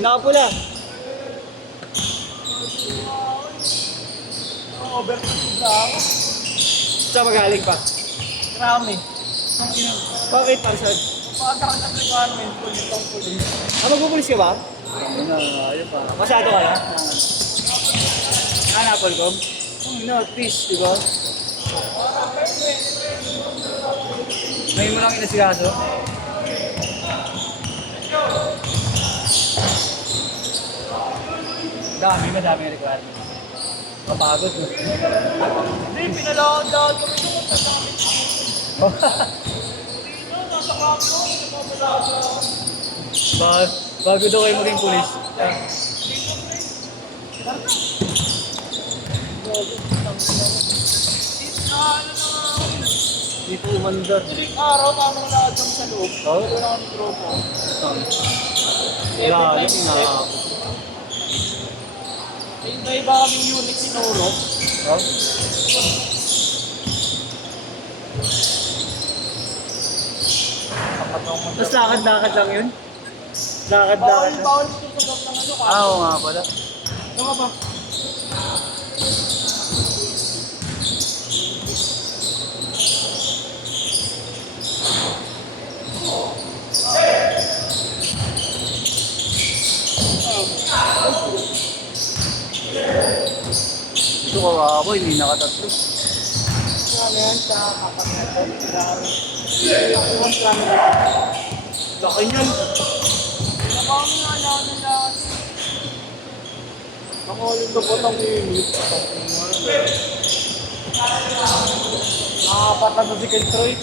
Nakapula. Overtime lang. Saan magaling pa? Marami. Bakit, Parson? Pagkakaroon ng requirement, itong pulis. Magpupulis ka ba? Ayun pa. Masyado ka na? Hanapol ko? No, please, di ba? Ngayon mo lang inasikaso? Madami yung requirement. Kapagod mo. Hindi, pinalawad-lawad kami doon sa dami. Dito, nasa kampo, pinapalawad-lawad. Bago daw kayo maging pulis. Dito umandar. Tuwing araw, tamang lakad kami sa loob. Oo? Wala kami tropa. Grabe, May iba kaming unit sinuro. Tapos lakad-lakad lang yun? Lakad-lakad lang? Bawal ito sa gap ng ano. Oo nga pala. Ano ka ba? Ito kawawa, hindi nakatatlo. Ano yan sa kapag-natin? Laki niyan. Nakami nga lang nila. Nakalong na po ng unit. Nakapatan na si Kentroy.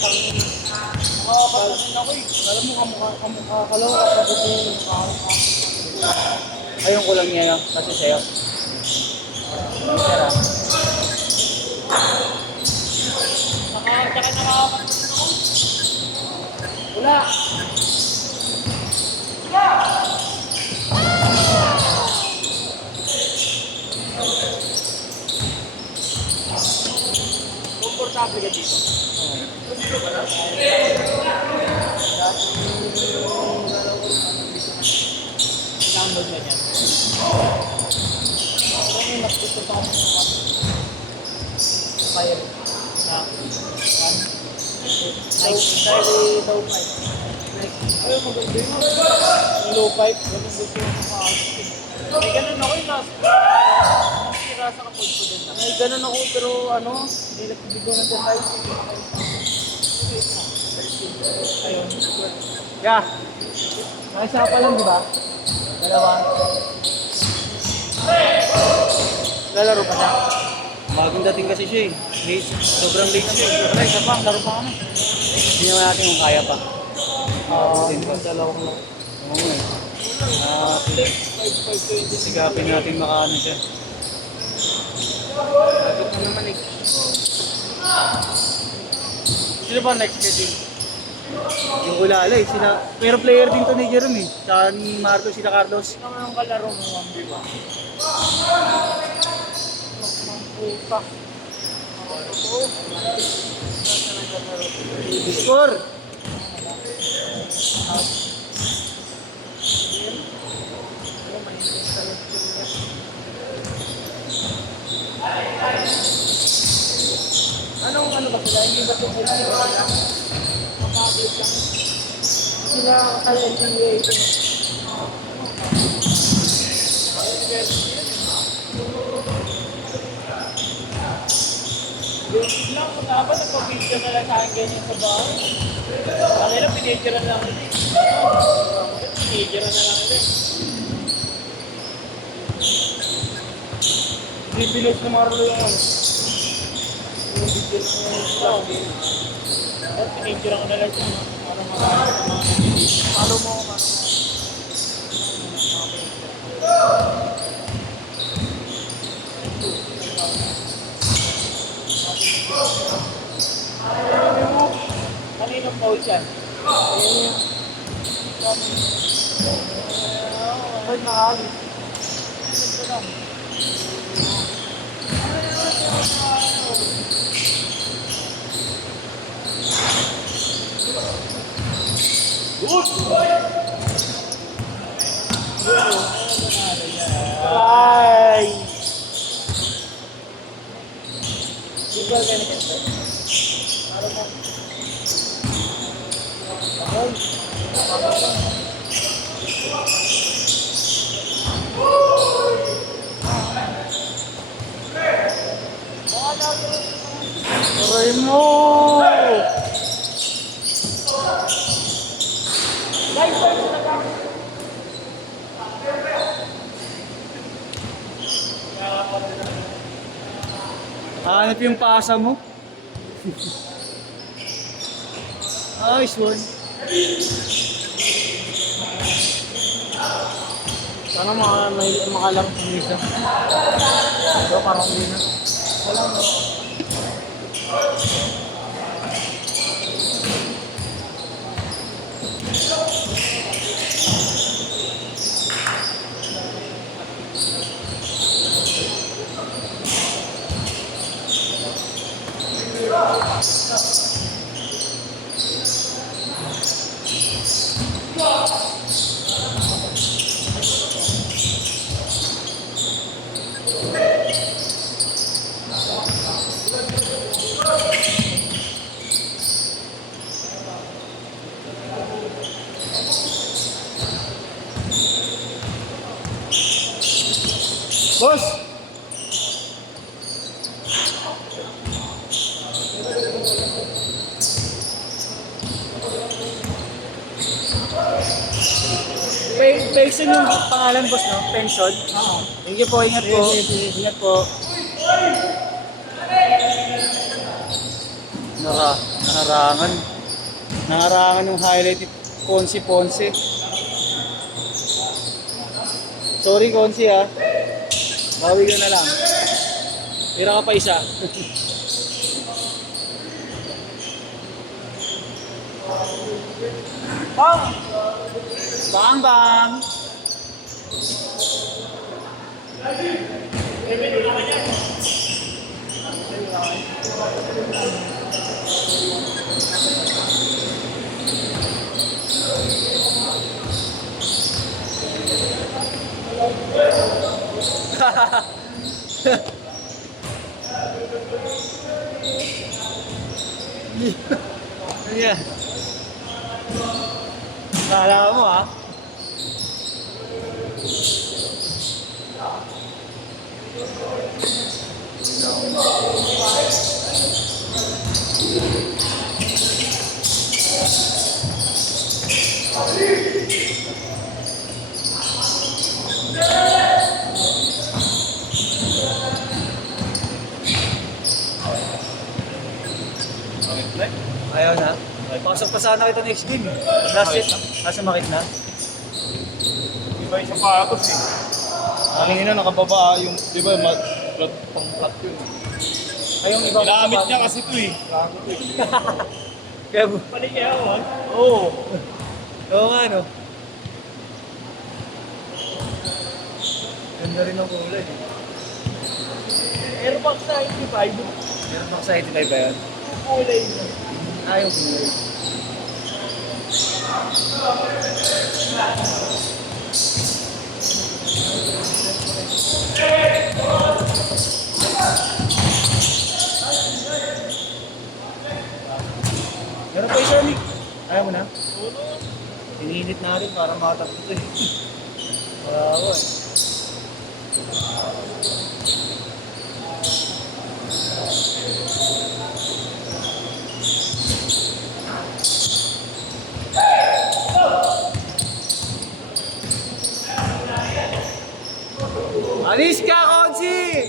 Nakapatan na ako eh. Alam mo, kamukha ka lang. Kapatid mo yung Ayun ko lang niya, kasi sa'yo. Sira. Tsaka nakapatan na ako. Wala. Komportable ka dito. Download na yan. Ano yung nakikita pa kami sa file na 1 low pipe. Ayun, maganda yun. Yung low pipe, ganun gusto yung makakas. May ganun ako yung nasira sa kapag ko din na. May ganun ako pero ano, hindi nagbibigo ng device. Ayun. Yeah. Nakisa pa lang, di ba? Dalawa. Lalaro pa siya? Bagong dating kasi siya eh. Late. Sobrang late siya eh. Wala, isa pa. Laro pa kami. Hindi naman natin kung kaya pa. Dalawang lang. Oo nga eh. Sigapin natin makaano siya. Agad na naman eh. Sino ba next schedule? Yung ulalay, pero player din to ni Jerome eh. Tsaka ni Marco, sila Carlos. Sino naman ang kalaro mo 1v1? Puta. Score! Anong ano ba sila? Hindi ba ito sila? Mapapit lang. Sila kasal NCAA ito. Basic lang, kung nga ba nagpa-video na lang sa akin ganyan sa bahay. Kanila pinidira na lang ulit. Pinidira na lang ulit. Bibilos na marlo yung ano. Yung video na lang ulit. At pinidira ko na lang siya. Follow mo ako. Kaninong foul siya? Ba't nakaalis? Ito lang. Good! Ay! Di ba ganito? Para mo. Ay! Aray mo! Hanap yung pasa mo. Nice one. Sana makalang isa. Pero parang hindi na. Wala mo. Boss! Pension yung pangalan, boss, no? Pension? Oo. Thank you po, ingat po. Ingat po. Naharangan. Naharangan yung highlight ni Ponce. Sorry, Konsi, ha. Bawi ka na lang. Tira ka pa isa. Bang! Bang! Yeah. Kala mo, ha? Ayaw na. Pasok pa sana ito next game. Last hit. Sumakit na. Di ba isang patos eh? Kanina nakababa yung, di ba, pang-flat yun. Ay, yung ibang Ginamit niya kasi ito eh. Gago ito eh. Kaya, Paligya ako man? Oo. oo nga, no? Ganda rin ang kulay. Airbox na 85. Meron pa sa 85 ba yun? Yung kulay niya. Ah, yung kulay. Meron pa isa, Nick. Ayaw mo na? Sininit na rin para makatakot ito eh. Bravo eh. Alis ka, Konsi!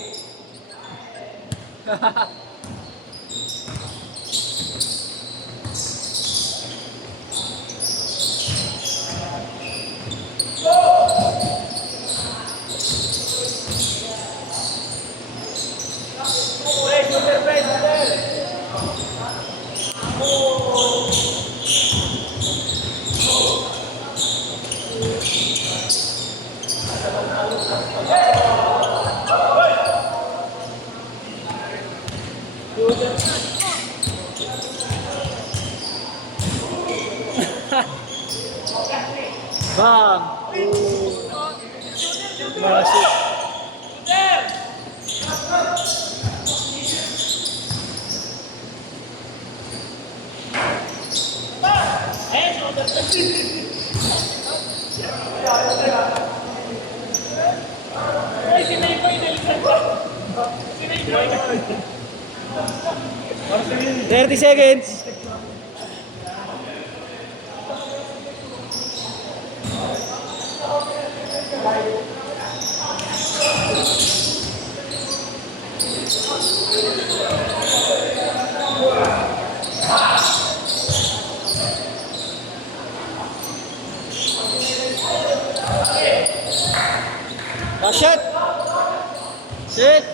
Bang! Masuk. Ay, sinaypoy na lisan ko. Sinaypoy na. 30 seconds. Last shot. Sit.